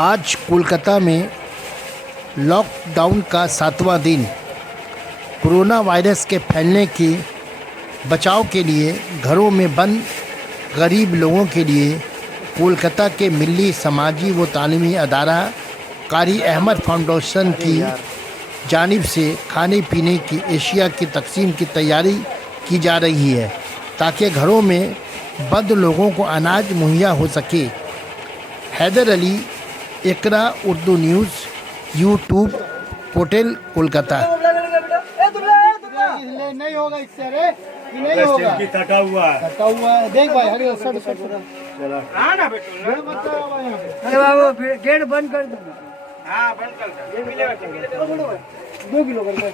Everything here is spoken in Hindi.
आज कोलकाता में लॉकडाउन का 7वां दिन। कोरोना वायरस के फैलने के बचाव के लिए घरों में बंद गरीब लोगों के लिए कोलकाता के मिली समाजी व तालीमी अदारा कारी अहमद फाउंडेशन की जानिब से खाने पीने की एशिया की तकसीम की तैयारी की जा रही है ताकि घरों में बंद लोगों को अनाज मुहैया हो सके। Haidar Ali, Iqra Urdu news, YouTube portal Kolkata. नहीं होगा इससे, अरे ये नहीं होगा, थका हुआ है। देख भाई, हरी अरे बाबू फिर गेट बंद कर दूंगा। हाँ बंद कर 2 किलो कर दे।